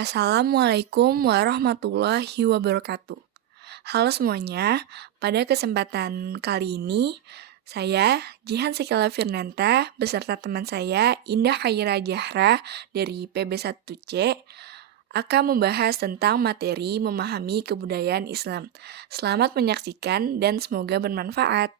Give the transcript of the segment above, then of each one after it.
Assalamualaikum warahmatullahi wabarakatuh. Halo semuanya, pada kesempatan kali ini saya Jihan Sekila Firnanta beserta teman saya Indah Khaira Jahra dari PB1C akan membahas tentang materi memahami kebudayaan Islam. Selamat menyaksikan dan semoga bermanfaat.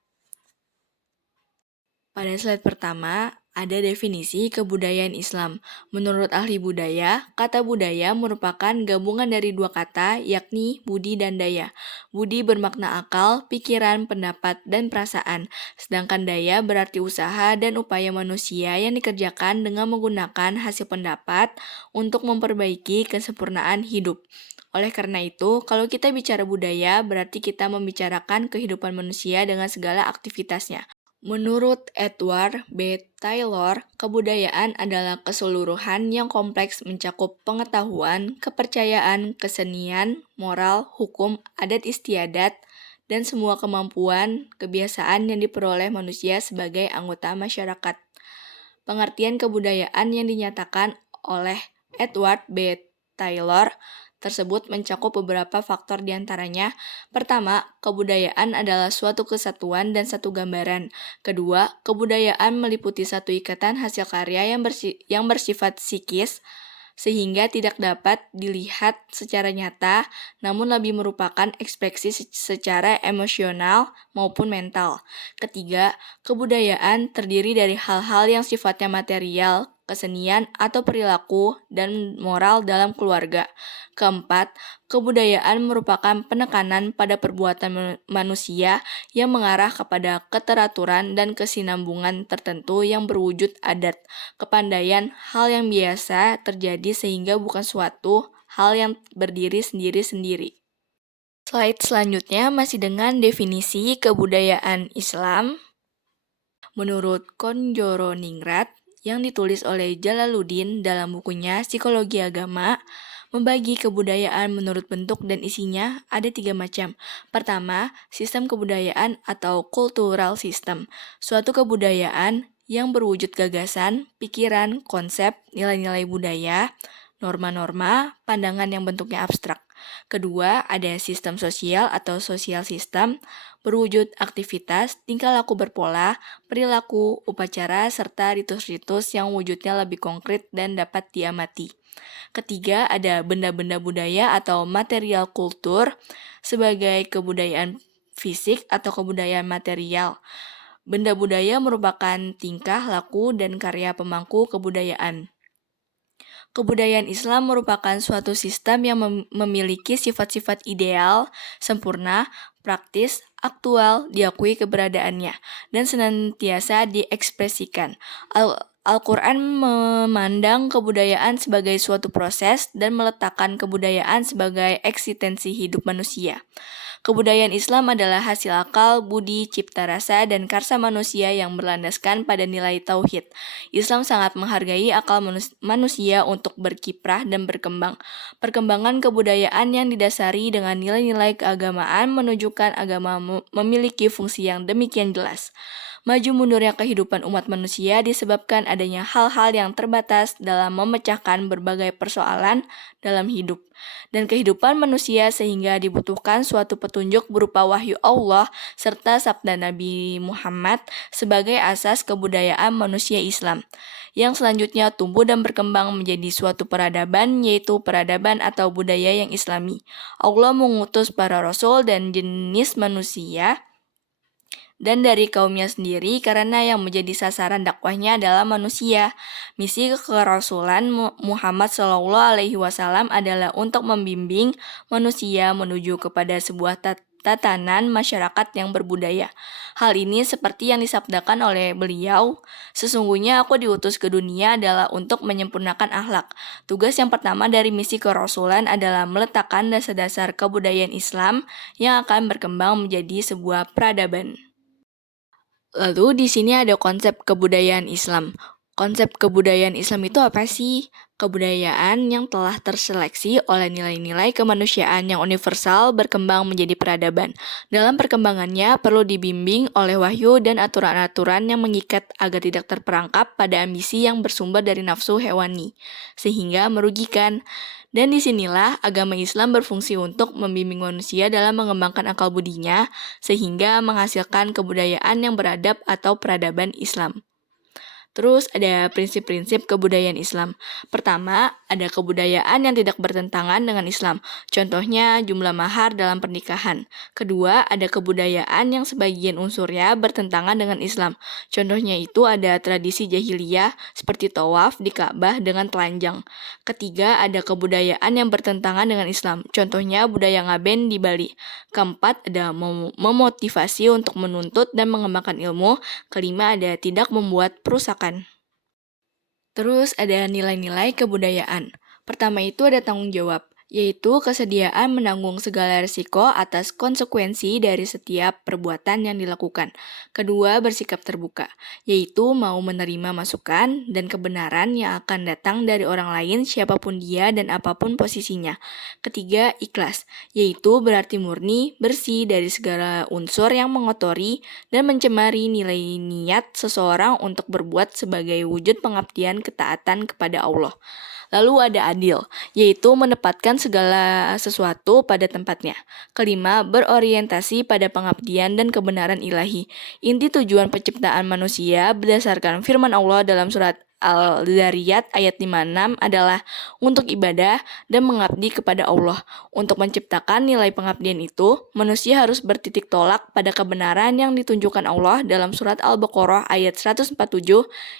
Pada slide pertama, ada definisi kebudayaan Islam. Menurut ahli budaya, kata budaya merupakan gabungan dari dua kata, yakni budi dan daya. Budi bermakna akal, pikiran, pendapat, dan perasaan. Sedangkan daya berarti usaha dan upaya manusia yang dikerjakan dengan menggunakan hasil pendapat untuk memperbaiki kesempurnaan hidup. Oleh karena itu, kalau kita bicara budaya, berarti kita membicarakan kehidupan manusia dengan segala aktivitasnya. Menurut Edward B. Taylor, kebudayaan adalah keseluruhan yang kompleks mencakup pengetahuan, kepercayaan, kesenian, moral, hukum, adat istiadat, dan semua kemampuan, kebiasaan yang diperoleh manusia sebagai anggota masyarakat. Pengertian kebudayaan yang dinyatakan oleh Edward B. Taylor tersebut mencakup beberapa faktor diantaranya. Pertama, kebudayaan adalah suatu kesatuan dan satu gambaran. Kedua, kebudayaan meliputi satu ikatan hasil karya yang bersifat psikis, sehingga tidak dapat dilihat secara nyata, namun lebih merupakan ekspresi secara emosional maupun mental. Ketiga, kebudayaan terdiri dari hal-hal yang sifatnya material, kesenian, atau perilaku dan moral dalam keluarga. Keempat, kebudayaan merupakan penekanan pada perbuatan manusia yang mengarah kepada keteraturan dan kesinambungan tertentu yang berwujud adat, kepandaian, hal yang biasa terjadi sehingga bukan suatu hal yang berdiri sendiri-sendiri. Slide selanjutnya masih dengan definisi kebudayaan Islam. Menurut Konjoro Ningrat, yang ditulis oleh Jalaluddin dalam bukunya Psikologi Agama, membagi kebudayaan menurut bentuk dan isinya ada 3 macam. Pertama, sistem kebudayaan atau cultural system. Suatu kebudayaan yang berwujud gagasan, pikiran, konsep, nilai-nilai budaya, norma-norma, pandangan yang bentuknya abstrak. Kedua, ada sistem sosial atau social system, berwujud aktivitas, tingkah laku berpola, perilaku, upacara, serta ritus-ritus yang wujudnya lebih konkret dan dapat diamati. Ketiga, ada benda-benda budaya atau material kultur sebagai kebudayaan fisik atau kebudayaan material. Benda budaya merupakan tingkah, laku, dan karya pemangku kebudayaan. Kebudayaan Islam merupakan suatu sistem yang memiliki sifat-sifat ideal, sempurna, praktis, aktual, diakui keberadaannya, dan senantiasa diekspresikan. Al-Quran memandang kebudayaan sebagai suatu proses dan meletakkan kebudayaan sebagai eksistensi hidup manusia. Kebudayaan Islam adalah hasil akal, budi, cipta rasa, dan karsa manusia yang berlandaskan pada nilai tauhid. Islam sangat menghargai akal manusia untuk berkiprah dan berkembang. Perkembangan kebudayaan yang didasari dengan nilai-nilai keagamaan menunjukkan agama memiliki fungsi yang demikian jelas. Maju mundurnya kehidupan umat manusia disebabkan adanya hal-hal yang terbatas dalam memecahkan berbagai persoalan dalam hidup dan kehidupan manusia sehingga dibutuhkan suatu petunjuk berupa wahyu Allah serta sabda Nabi Muhammad sebagai asas kebudayaan manusia Islam yang selanjutnya tumbuh dan berkembang menjadi suatu peradaban, yaitu peradaban atau budaya yang Islami. Allah mengutus para rasul dan jenis manusia dan dari kaumnya sendiri karena yang menjadi sasaran dakwahnya adalah manusia. Misi kerasulan Muhammad SAW adalah untuk membimbing manusia menuju kepada sebuah tatanan masyarakat yang berbudaya. Hal ini seperti yang disabdakan oleh beliau, sesungguhnya aku diutus ke dunia adalah untuk menyempurnakan akhlak. Tugas yang pertama dari misi kerasulan adalah meletakkan dasar-dasar kebudayaan Islam yang akan berkembang menjadi sebuah peradaban. Lalu di sini ada konsep kebudayaan Islam. Konsep kebudayaan Islam itu apa sih? Kebudayaan yang telah terseleksi oleh nilai-nilai kemanusiaan yang universal berkembang menjadi peradaban. Dalam perkembangannya perlu dibimbing oleh wahyu dan aturan-aturan yang mengikat agar tidak terperangkap pada ambisi yang bersumber dari nafsu hewani, sehingga merugikan. Dan disinilah agama Islam berfungsi untuk membimbing manusia dalam mengembangkan akal budinya, sehingga menghasilkan kebudayaan yang beradab atau peradaban Islam. Terus ada prinsip-prinsip kebudayaan Islam. Pertama, ada kebudayaan yang tidak bertentangan dengan Islam. Contohnya jumlah mahar dalam pernikahan. Kedua, ada kebudayaan yang sebagian unsurnya bertentangan dengan Islam. Contohnya itu ada tradisi jahiliyah seperti tawaf di Ka'bah dengan telanjang. Ketiga, ada kebudayaan yang bertentangan dengan Islam. Contohnya budaya ngaben di Bali. Keempat, ada memotivasi untuk menuntut dan mengembangkan ilmu. Kelima, ada tidak membuat perusakan. Terus ada nilai-nilai kebudayaan. Pertama itu ada tanggung jawab, yaitu kesediaan menanggung segala risiko atas konsekuensi dari setiap perbuatan yang dilakukan. Kedua, bersikap terbuka, yaitu mau menerima masukan dan kebenaran yang akan datang dari orang lain siapapun dia dan apapun posisinya. Ketiga, ikhlas, yaitu berarti murni, bersih dari segala unsur yang mengotori dan mencemari nilai niat seseorang untuk berbuat sebagai wujud pengabdian ketaatan kepada Allah. Lalu ada adil, yaitu menempatkan segala sesuatu pada tempatnya. Kelima, berorientasi pada pengabdian dan kebenaran ilahi. Inti tujuan penciptaan manusia berdasarkan firman Allah dalam surat Al-Zariyat ayat 56 adalah untuk ibadah dan mengabdi kepada Allah. Untuk menciptakan nilai pengabdian itu, manusia harus bertitik tolak pada kebenaran yang ditunjukkan Allah dalam surat Al-Baqarah ayat 147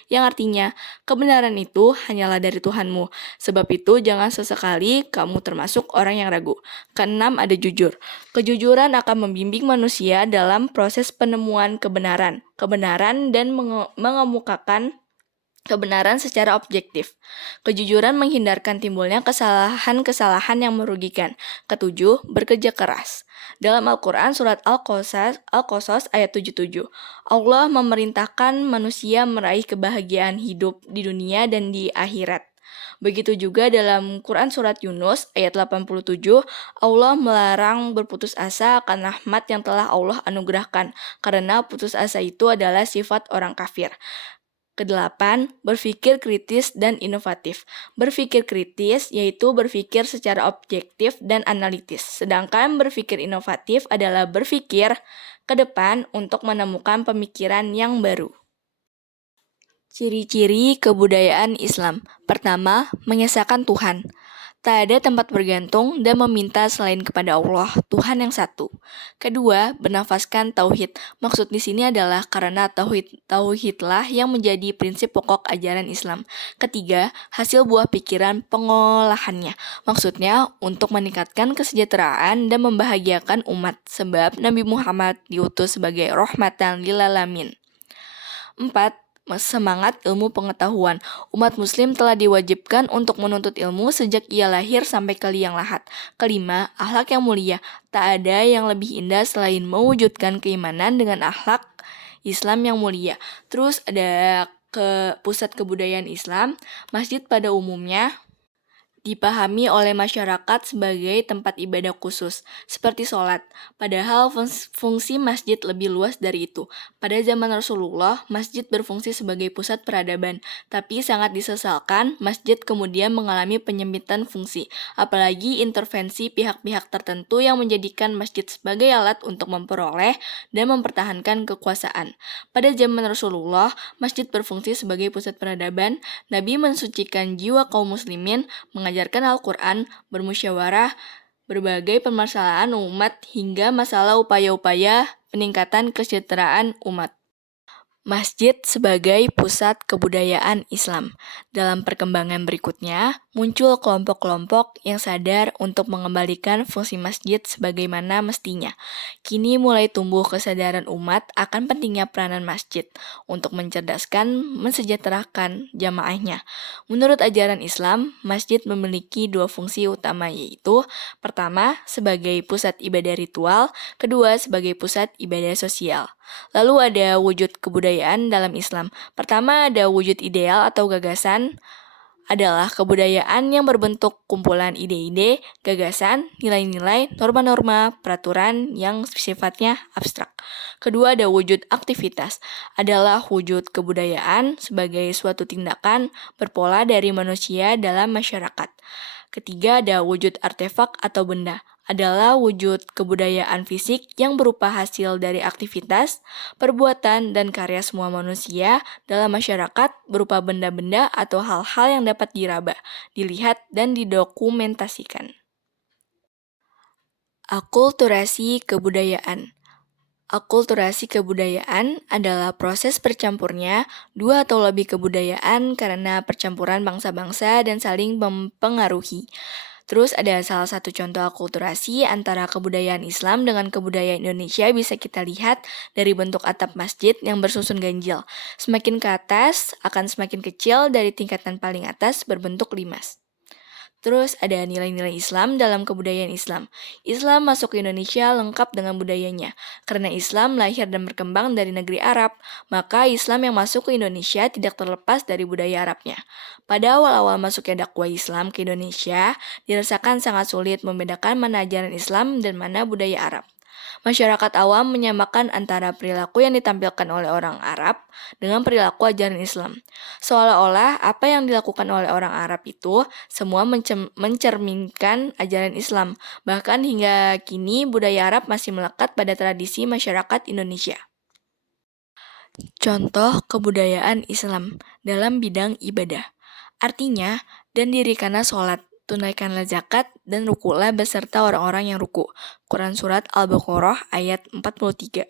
yang artinya, kebenaran itu hanyalah dari Tuhanmu. Sebab itu jangan sesekali kamu termasuk orang yang ragu. Keenam, ada jujur. Kejujuran akan membimbing manusia dalam proses penemuan kebenaran dan mengemukakan kebenaran secara objektif. Kejujuran menghindarkan timbulnya kesalahan-kesalahan yang merugikan. Ketujuh, bekerja keras. Dalam Al-Quran surat Al-Qasas ayat 77, Allah memerintahkan manusia meraih kebahagiaan hidup di dunia dan di akhirat. Begitu juga dalam Quran surat Yunus ayat 87, Allah melarang berputus asa akan rahmat yang telah Allah anugerahkan, karena putus asa itu adalah sifat orang kafir. Kedelapan, berpikir kritis dan inovatif. Berpikir kritis yaitu berpikir secara objektif dan analitis. Sedangkan berpikir inovatif adalah berpikir ke depan untuk menemukan pemikiran yang baru. Ciri-ciri kebudayaan Islam. Pertama, mengesahkan Tuhan. Tak ada tempat bergantung dan meminta selain kepada Allah, Tuhan yang satu. Kedua, bernafaskan tauhid. Maksud di sini adalah karena tauhidlah yang menjadi prinsip pokok ajaran Islam. Ketiga, hasil buah pikiran pengolahannya. Maksudnya untuk meningkatkan kesejahteraan dan membahagiakan umat, sebab Nabi Muhammad diutus sebagai rahmatan lil alamin. 4. Semangat ilmu pengetahuan. Umat muslim telah diwajibkan untuk menuntut ilmu sejak ia lahir sampai ke liang lahat. Kelima, akhlak yang mulia. Tak ada yang lebih indah selain mewujudkan keimanan dengan akhlak Islam yang mulia. Terus ada pusat kebudayaan Islam. Masjid pada umumnya dipahami oleh masyarakat sebagai tempat ibadah khusus, seperti sholat. Padahal fungsi masjid lebih luas dari itu. Pada zaman Rasulullah, masjid berfungsi sebagai pusat peradaban, tapi sangat disesalkan masjid kemudian mengalami penyempitan fungsi, apalagi intervensi pihak-pihak tertentu yang menjadikan masjid sebagai alat untuk memperoleh dan mempertahankan kekuasaan. Pada zaman Rasulullah, masjid berfungsi sebagai pusat peradaban. Nabi mensucikan jiwa kaum muslimin, mengajarkan Al-Quran, bermusyawarah, berbagai permasalahan umat hingga masalah upaya-upaya peningkatan kesejahteraan umat. Masjid sebagai pusat kebudayaan Islam. Dalam perkembangan berikutnya, muncul kelompok-kelompok yang sadar untuk mengembalikan fungsi masjid sebagaimana mestinya. Kini mulai tumbuh kesadaran umat akan pentingnya peranan masjid untuk mencerdaskan, mensejahterakan jamaahnya. Menurut ajaran Islam, masjid memiliki dua fungsi utama, yaitu pertama, sebagai pusat ibadah ritual, kedua, sebagai pusat ibadah sosial. Lalu ada wujud kebudayaan dalam Islam. Pertama ada wujud ideal atau gagasan, adalah kebudayaan yang berbentuk kumpulan ide-ide, gagasan, nilai-nilai, norma-norma, peraturan yang sifatnya abstrak. Kedua ada wujud aktivitas, adalah wujud kebudayaan sebagai suatu tindakan berpola dari manusia dalam masyarakat. Ketiga ada wujud artefak atau benda, adalah wujud kebudayaan fisik yang berupa hasil dari aktivitas, perbuatan, dan karya semua manusia dalam masyarakat berupa benda-benda atau hal-hal yang dapat diraba, dilihat, dan didokumentasikan. Akulturasi kebudayaan. Akulturasi kebudayaan adalah proses bercampurnya dua atau lebih kebudayaan karena percampuran bangsa-bangsa dan saling mempengaruhi. Terus ada salah satu contoh akulturasi antara kebudayaan Islam dengan kebudayaan Indonesia bisa kita lihat dari bentuk atap masjid yang bersusun ganjil. Semakin ke atas akan semakin kecil dari tingkatan paling atas berbentuk limas. Terus ada nilai-nilai Islam dalam kebudayaan Islam. Islam masuk ke Indonesia lengkap dengan budayanya. Karena Islam lahir dan berkembang dari negeri Arab, maka Islam yang masuk ke Indonesia tidak terlepas dari budaya Arabnya. Pada awal-awal masuknya dakwah Islam ke Indonesia, dirasakan sangat sulit membedakan mana ajaran Islam dan mana budaya Arab. Masyarakat awam menyamakan antara perilaku yang ditampilkan oleh orang Arab dengan perilaku ajaran Islam. Seolah-olah apa yang dilakukan oleh orang Arab itu semua mencerminkan ajaran Islam. Bahkan hingga kini budaya Arab masih melekat pada tradisi masyarakat Indonesia. Contoh kebudayaan Islam dalam bidang ibadah. Artinya, dan dirikanlah sholat, tunaikanlah zakat, dan rukulah beserta orang-orang yang ruku. Quran Surat Al-Baqarah ayat 43.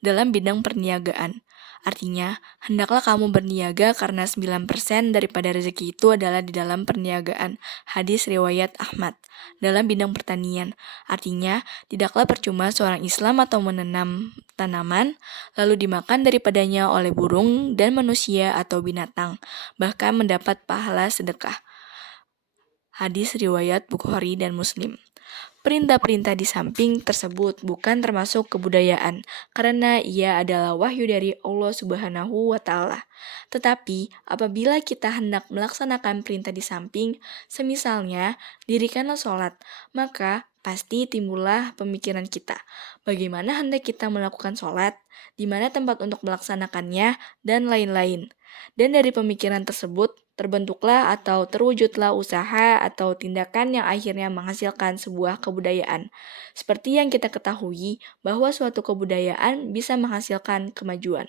Dalam bidang perniagaan. Artinya, hendaklah kamu berniaga karena 9% daripada rezeki itu adalah di dalam perniagaan. Hadis riwayat Ahmad. Dalam bidang pertanian. Artinya, tidaklah percuma seorang Islam atau menanam tanaman, lalu dimakan daripadanya oleh burung dan manusia atau binatang, bahkan mendapat pahala sedekah. Hadis riwayat Bukhari dan Muslim. Perintah-perintah di samping tersebut bukan termasuk kebudayaan, karena ia adalah wahyu dari Allah Subhanahu wa Ta'ala. Tetapi, apabila kita hendak melaksanakan perintah di samping, semisalnya dirikanlah sholat, maka pasti timbullah pemikiran kita. Bagaimana hendak kita melakukan sholat, di mana tempat untuk melaksanakannya, dan lain-lain. Dan dari pemikiran tersebut, terbentuklah atau terwujudlah usaha atau tindakan yang akhirnya menghasilkan sebuah kebudayaan. Seperti yang kita ketahui bahwa suatu kebudayaan bisa menghasilkan kemajuan.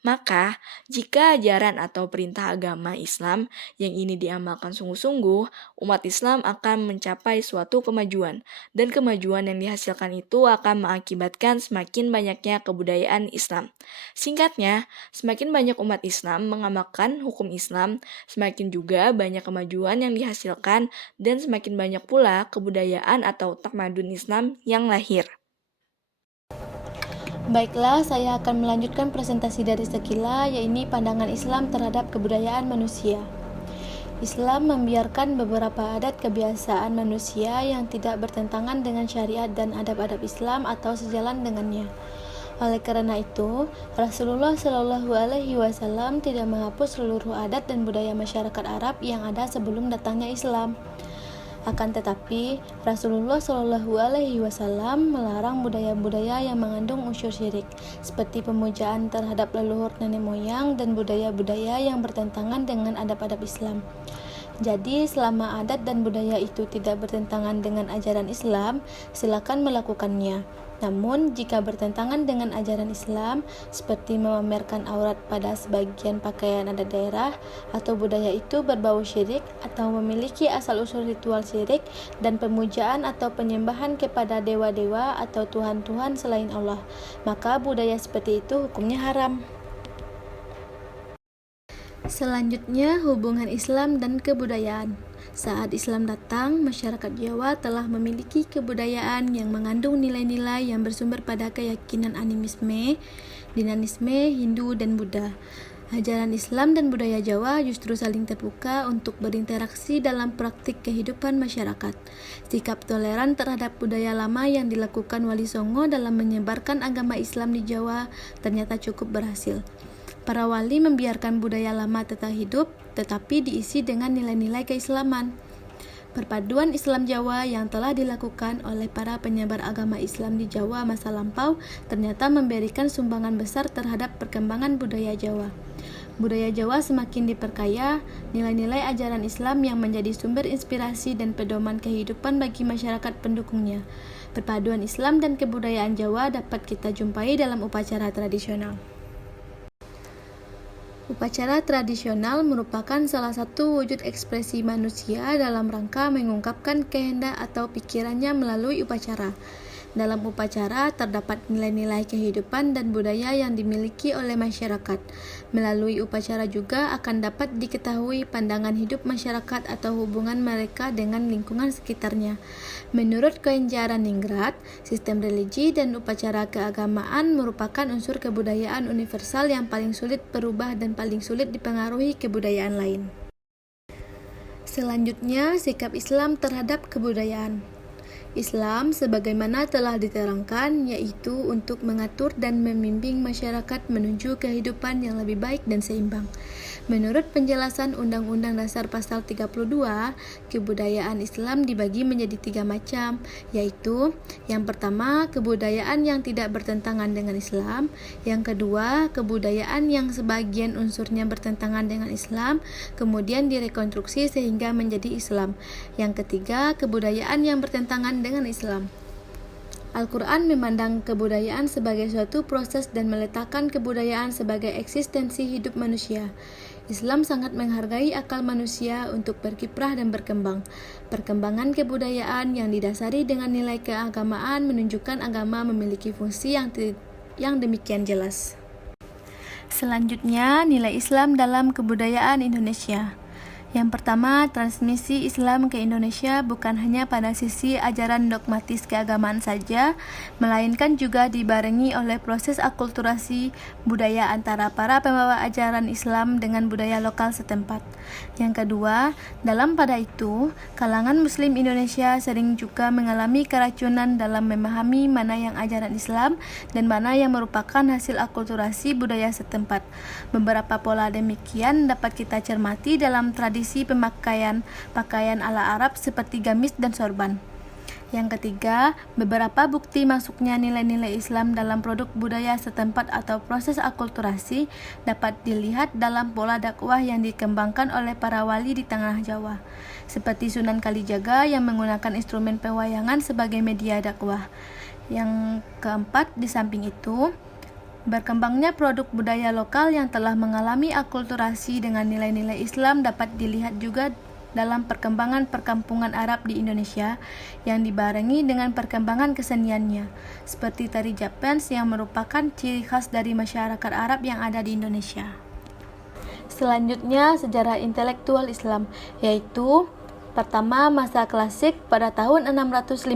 Maka, jika ajaran atau perintah agama Islam yang ini diamalkan sungguh-sungguh, umat Islam akan mencapai suatu kemajuan. Dan kemajuan yang dihasilkan itu akan mengakibatkan semakin banyaknya kebudayaan Islam. Singkatnya, semakin banyak umat Islam mengamalkan hukum Islam, semakin juga banyak kemajuan yang dihasilkan dan semakin banyak pula kebudayaan atau tamadun Islam yang lahir. Baiklah, saya akan melanjutkan presentasi dari Sekila, yaitu pandangan Islam terhadap kebudayaan manusia. Islam membiarkan beberapa adat kebiasaan manusia yang tidak bertentangan dengan syariat dan adab-adab Islam atau sejalan dengannya. Oleh karena itu, Rasulullah Shallallahu Alaihi Wasallam tidak menghapus seluruh adat dan budaya masyarakat Arab yang ada sebelum datangnya Islam. Akan tetapi, Rasulullah Shallallahu Alaihi Wasallam melarang budaya-budaya yang mengandung unsur syirik, seperti pemujaan terhadap leluhur nenek moyang dan budaya-budaya yang bertentangan dengan adab-adab Islam. Jadi, selama adat dan budaya itu tidak bertentangan dengan ajaran Islam, silakan melakukannya. Namun, jika bertentangan dengan ajaran Islam, seperti memamerkan aurat pada sebagian pakaian adat daerah, atau budaya itu berbau syirik, atau memiliki asal-usul ritual syirik, dan pemujaan atau penyembahan kepada dewa-dewa atau tuhan-tuhan selain Allah, maka budaya seperti itu hukumnya haram. Selanjutnya, hubungan Islam dan kebudayaan. Saat Islam datang, masyarakat Jawa telah memiliki kebudayaan yang mengandung nilai-nilai yang bersumber pada keyakinan animisme, dinamisme, Hindu, dan Buddha. Ajaran Islam dan budaya Jawa justru saling terbuka untuk berinteraksi dalam praktik kehidupan masyarakat. Sikap toleran terhadap budaya lama yang dilakukan Wali Songo dalam menyebarkan agama Islam di Jawa ternyata cukup berhasil. Para wali membiarkan budaya lama tetap hidup, tetapi diisi dengan nilai-nilai keislaman. Perpaduan Islam Jawa yang telah dilakukan oleh para penyebar agama Islam di Jawa masa lampau ternyata memberikan sumbangan besar terhadap perkembangan budaya Jawa. Budaya Jawa semakin diperkaya, nilai-nilai ajaran Islam yang menjadi sumber inspirasi dan pedoman kehidupan bagi masyarakat pendukungnya. Perpaduan Islam dan kebudayaan Jawa dapat kita jumpai dalam upacara tradisional. Upacara tradisional merupakan salah satu wujud ekspresi manusia dalam rangka mengungkapkan kehendak atau pikirannya melalui upacara. Dalam upacara terdapat nilai-nilai kehidupan dan budaya yang dimiliki oleh masyarakat. Melalui upacara juga akan dapat diketahui pandangan hidup masyarakat atau hubungan mereka dengan lingkungan sekitarnya. Menurut Koenjaran Ningrat, sistem religi dan upacara keagamaan merupakan unsur kebudayaan universal yang paling sulit berubah dan paling sulit dipengaruhi kebudayaan lain. Selanjutnya, sikap Islam terhadap kebudayaan. Islam sebagaimana telah diterangkan yaitu untuk mengatur dan membimbing masyarakat menuju kehidupan yang lebih baik dan seimbang. Menurut penjelasan Undang-Undang Dasar Pasal 32, kebudayaan Islam dibagi menjadi 3 macam, yaitu yang pertama, kebudayaan yang tidak bertentangan dengan Islam, yang kedua, kebudayaan yang sebagian unsurnya bertentangan dengan Islam, kemudian direkonstruksi sehingga menjadi Islam, yang ketiga, kebudayaan yang bertentangan dengan Islam. Al-Quran memandang kebudayaan sebagai suatu proses dan meletakkan kebudayaan sebagai eksistensi hidup manusia. Islam sangat menghargai akal manusia untuk berkiprah dan berkembang. Perkembangan kebudayaan yang didasari dengan nilai keagamaan menunjukkan agama memiliki fungsi yang demikian jelas. Selanjutnya, nilai Islam dalam kebudayaan Indonesia. Yang pertama, transmisi Islam ke Indonesia bukan hanya pada sisi ajaran dogmatis keagamaan saja, melainkan juga dibarengi oleh proses akulturasi budaya antara para pembawa ajaran Islam dengan budaya lokal setempat. Yang kedua, dalam pada itu, kalangan Muslim Indonesia sering juga mengalami keracunan dalam memahami mana yang ajaran Islam dan mana yang merupakan hasil akulturasi budaya setempat. Beberapa pola demikian dapat kita cermati dalam tradisi pakaian ala Arab seperti gamis dan sorban. Yang ketiga, beberapa bukti masuknya nilai-nilai Islam dalam produk budaya setempat atau proses akulturasi dapat dilihat dalam pola dakwah yang dikembangkan oleh para wali di Tanah Jawa, seperti Sunan Kalijaga yang menggunakan instrumen pewayangan sebagai media dakwah. Yang keempat, di samping itu, berkembangnya produk budaya lokal yang telah mengalami akulturasi dengan nilai-nilai Islam dapat dilihat juga dalam perkembangan perkampungan Arab di Indonesia yang dibarengi dengan perkembangan keseniannya, seperti tari Japans yang merupakan ciri khas dari masyarakat Arab yang ada di Indonesia. Selanjutnya, sejarah intelektual Islam, yaitu pertama, masa klasik pada tahun 650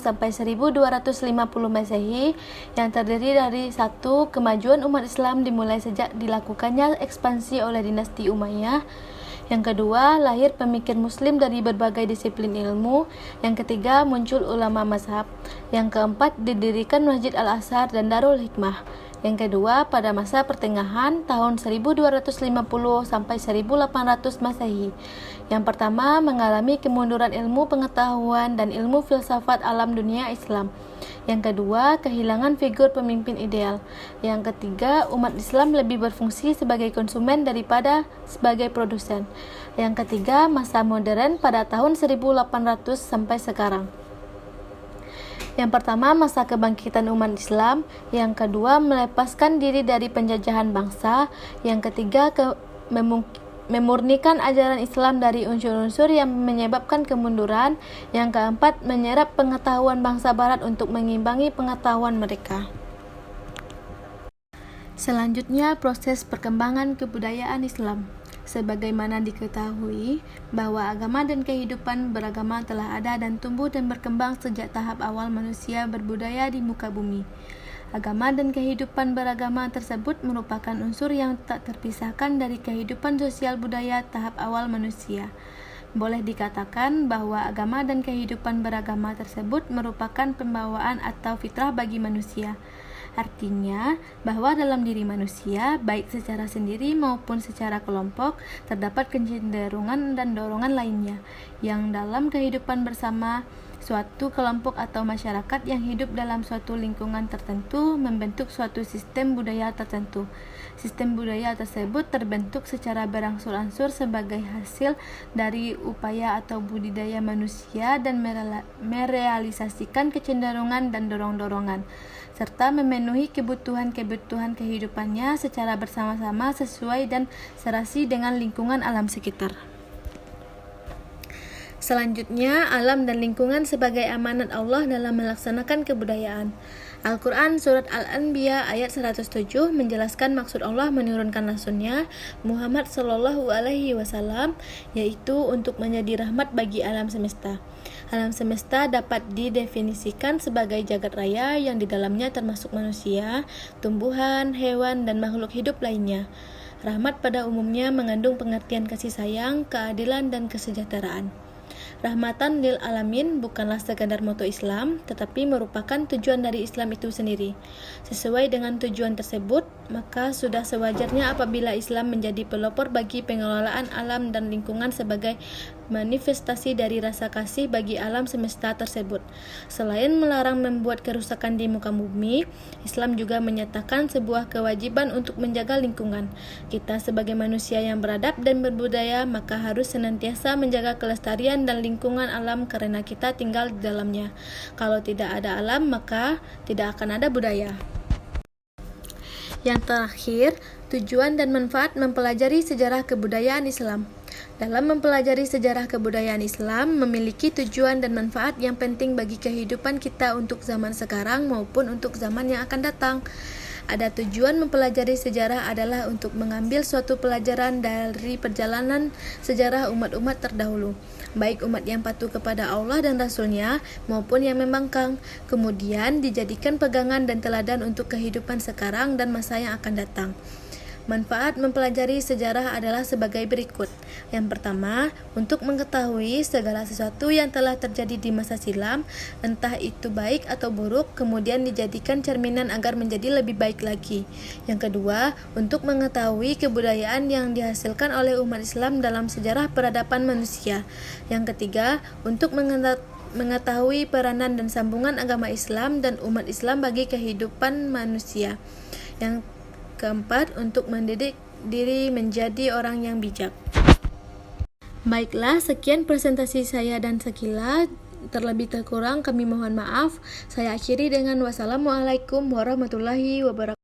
sampai 1250 Masehi yang terdiri dari satu, kemajuan umat Islam dimulai sejak dilakukannya ekspansi oleh dinasti Umayyah. Yang kedua, lahir pemikir muslim dari berbagai disiplin ilmu. Yang ketiga, muncul ulama mazhab. Yang keempat, didirikan Masjid Al-Azhar dan Darul Hikmah. Yang kedua, pada masa pertengahan tahun 1250 sampai 1800 Masehi. Yang pertama, mengalami kemunduran ilmu pengetahuan dan ilmu filsafat alam dunia Islam. Yang kedua, kehilangan figur pemimpin ideal. Yang ketiga, umat Islam lebih berfungsi sebagai konsumen daripada sebagai produsen. Yang ketiga, masa modern pada tahun 1800 sampai sekarang. Yang pertama, masa kebangkitan umat Islam. Yang kedua, melepaskan diri dari penjajahan bangsa. Yang ketiga, memurnikan ajaran Islam dari unsur-unsur yang menyebabkan kemunduran. Yang keempat, menyerap pengetahuan bangsa Barat untuk mengimbangi pengetahuan mereka. Selanjutnya, proses perkembangan kebudayaan Islam. Sebagaimana diketahui bahwa agama dan kehidupan beragama telah ada dan tumbuh dan berkembang sejak tahap awal manusia berbudaya di muka bumi. Agama dan kehidupan beragama tersebut merupakan unsur yang tak terpisahkan dari kehidupan sosial budaya tahap awal manusia. Boleh dikatakan bahwa agama dan kehidupan beragama tersebut merupakan pembawaan atau fitrah bagi manusia. Artinya, bahwa dalam diri manusia, baik secara sendiri maupun secara kelompok, terdapat kecenderungan dan dorongan lainnya, yang dalam kehidupan bersama suatu kelompok atau masyarakat yang hidup dalam suatu lingkungan tertentu membentuk suatu sistem budaya tertentu. Sistem budaya tersebut terbentuk secara berangsur-angsur sebagai hasil dari upaya atau budidaya manusia dan merealisasikan kecenderungan dan dorong-dorongan, serta memenuhi kebutuhan-kebutuhan kehidupannya secara bersama-sama sesuai dan serasi dengan lingkungan alam sekitar. Selanjutnya, alam dan lingkungan sebagai amanat Allah dalam melaksanakan kebudayaan. Al-Quran Surat Al-Anbiya ayat 107 menjelaskan maksud Allah menurunkan Rasul-Nya Muhammad SAW, yaitu untuk menjadi rahmat bagi alam semesta. Alam semesta dapat didefinisikan sebagai jagat raya yang di dalamnya termasuk manusia, tumbuhan, hewan, dan makhluk hidup lainnya. Rahmat pada umumnya mengandung pengertian kasih sayang, keadilan, dan kesejahteraan. Rahmatan lil alamin bukanlah sekadar moto Islam, tetapi merupakan tujuan dari Islam itu sendiri. Sesuai dengan tujuan tersebut, maka sudah sewajarnya apabila Islam menjadi pelopor bagi pengelolaan alam dan lingkungan sebagai manifestasi dari rasa kasih bagi alam semesta tersebut. Selain melarang membuat kerusakan di muka bumi, Islam juga menyatakan sebuah kewajiban untuk menjaga lingkungan. Kita sebagai manusia yang beradab dan berbudaya, maka harus senantiasa menjaga kelestarian dan lingkungan alam karena kita tinggal di dalamnya. Kalau tidak ada alam, maka tidak akan ada budaya. Yang terakhir, tujuan dan manfaat mempelajari sejarah kebudayaan Islam. Dalam mempelajari sejarah kebudayaan Islam memiliki tujuan dan manfaat yang penting bagi kehidupan kita untuk zaman sekarang maupun untuk zaman yang akan datang. Ada tujuan mempelajari sejarah adalah untuk mengambil suatu pelajaran dari perjalanan sejarah umat-umat terdahulu, baik umat yang patuh kepada Allah dan Rasul-Nya maupun yang membangkang, kemudian dijadikan pegangan dan teladan untuk kehidupan sekarang dan masa yang akan datang. Manfaat mempelajari sejarah adalah sebagai berikut. Yang pertama, untuk mengetahui segala sesuatu yang telah terjadi di masa silam, entah itu baik atau buruk, kemudian dijadikan cerminan agar menjadi lebih baik lagi. Yang kedua, untuk mengetahui kebudayaan yang dihasilkan oleh umat Islam dalam sejarah peradaban manusia. Yang ketiga, untuk mengetahui peranan dan sambungan agama Islam dan umat Islam bagi kehidupan manusia. Yang keempat, untuk mendidik diri menjadi orang yang bijak. Baiklah, sekian presentasi saya dan Sakila. Terlebih terkurang kami mohon maaf. Saya akhiri dengan wassalamualaikum warahmatullahi wabarakatuh.